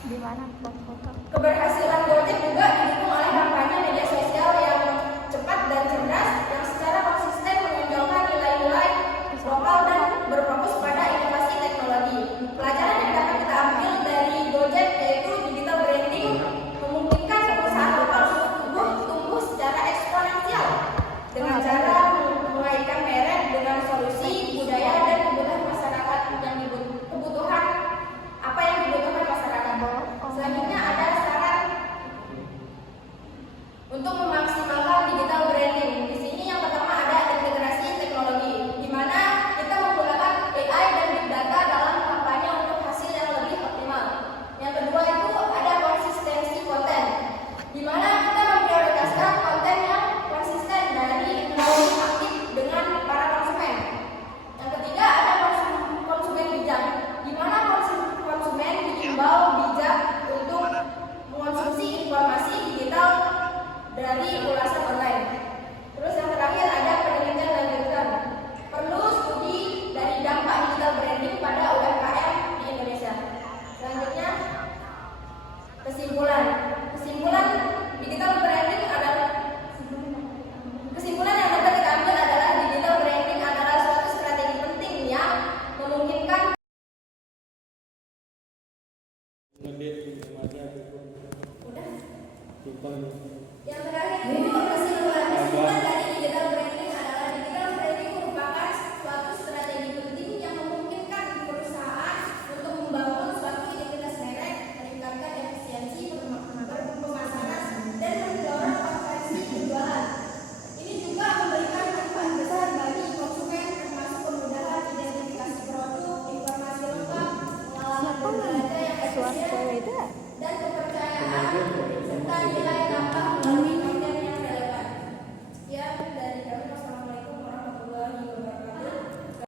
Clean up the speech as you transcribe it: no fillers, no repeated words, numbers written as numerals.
Di mana foto? Keberhasilan Gojek juga didukung oleh kampanye media sosial yang cepat dan cerdas yang secara konsisten menonjolkan nilai-nilai lokal dan berfokus pada inovasi teknologi. Pelajaran yang dapat kita ambil dari Gojek yaitu digital branding memungkinkan perusahaan lokal untuk tumbuh secara eksponensial dengan cara mengaitkan merek dengan solusi budaya dan kebutuhan masyarakat kebutuhan apa yang dibutuhkan masyarakat. Selanjutnya ada saran untuk memaksimalkan digital branding. Di sini yang pertama ada integrasi teknologi, di mana kita menggunakan AI dan big data dalam kampanye untuk hasil yang lebih optimal. Yang kedua itu ada konsistensi konten, di mana kita memprioritaskan konten yang konsisten dari interaksi aktif dengan para konsumen. Yang ketiga ada konsumen bijak, di mana konsumen diimbau bijak untuk mengonsumsi informasi digital dari ulasan online. Terus yang terakhir ada penelitian lanjutan. Perlu studi dari dampak digital branding pada UMKM di Indonesia. Selanjutnya kesimpulan digital branding adalah kesimpulan yang dapat kita ambil adalah digital branding adalah suatu strategi penting yang memungkinkan yang terakhir itu kesimpulan